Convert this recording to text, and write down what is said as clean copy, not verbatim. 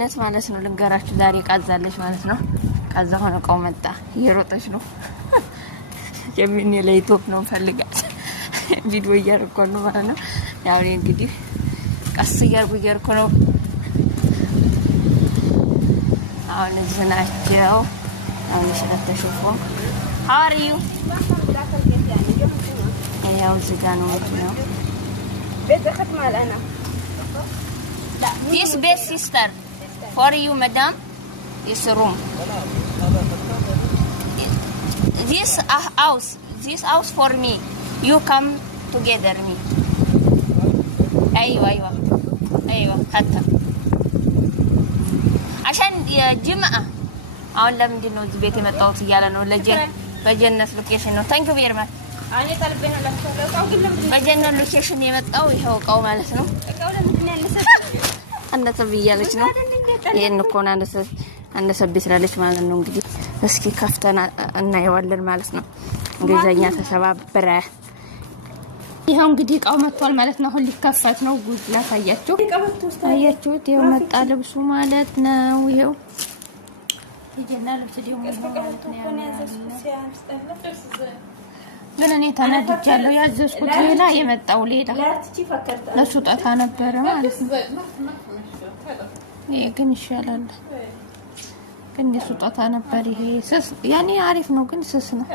ነስ ማለት ነው ልንገራችሁ ዛሬ ቃዛለሽ ማለት ነው ቃዛ ሆነ ቆው መጣ እየሮጠች ነው የሚኒ ለይቶፕ ነው ፈልጋት ቪዲዮ እያረኩ ነው ማለት ነው ያው እንግዲህ ቀስ እያርኩ ነው አሁን ዝናቸው አሁን ስለተሽፎ how are you ያው ዝጋ ነው ቤተከት ማለና this best sister for you madam this room this house for me you come together me ايوه حتى عشان جمعه አሁን ለምንድን ነው እዚህ ቤት የመጣሁት እያለ ነው በጀነት ሎኬሽን ነው ታንክ ዩ ቬሪ ማች አኔ ታልበና ለምሳሌው ግን በጀነት ሎኬሽን የመጣው ይሄው እቃው ማለት ነው እቃው ለምንድን ነው አነሰብ እያለች ነው ይሄን እኮ አነሰብ ይስራለች ማለት ነው እንግዲህ እስኪ ከፍተና እናየዋለን ማለት ነው እንግሊዘኛ ተሰባበረ ይሄው እንግዲህ እቃው መጥቷል ማለት ነው አሁን ሊከፈት ነው ጉድ ላሳያችሁ አያችሁት ይሄው መጣ ልብሱ ማለት ነው ይሄው ይጀና ልብስ ደግሞ ማለት ነው ግን እኔ ተናድጃለሁ ያዘዝኩት ሌላ የመጣው ሌላ ለሱ ጣታ ነበር ማለት ነው ይሄ ግን ይሻላል ግን የሱ ጣታ ነበር ይሄ ስስ ያኔ አሪፍ ነው ግን ስስ ነው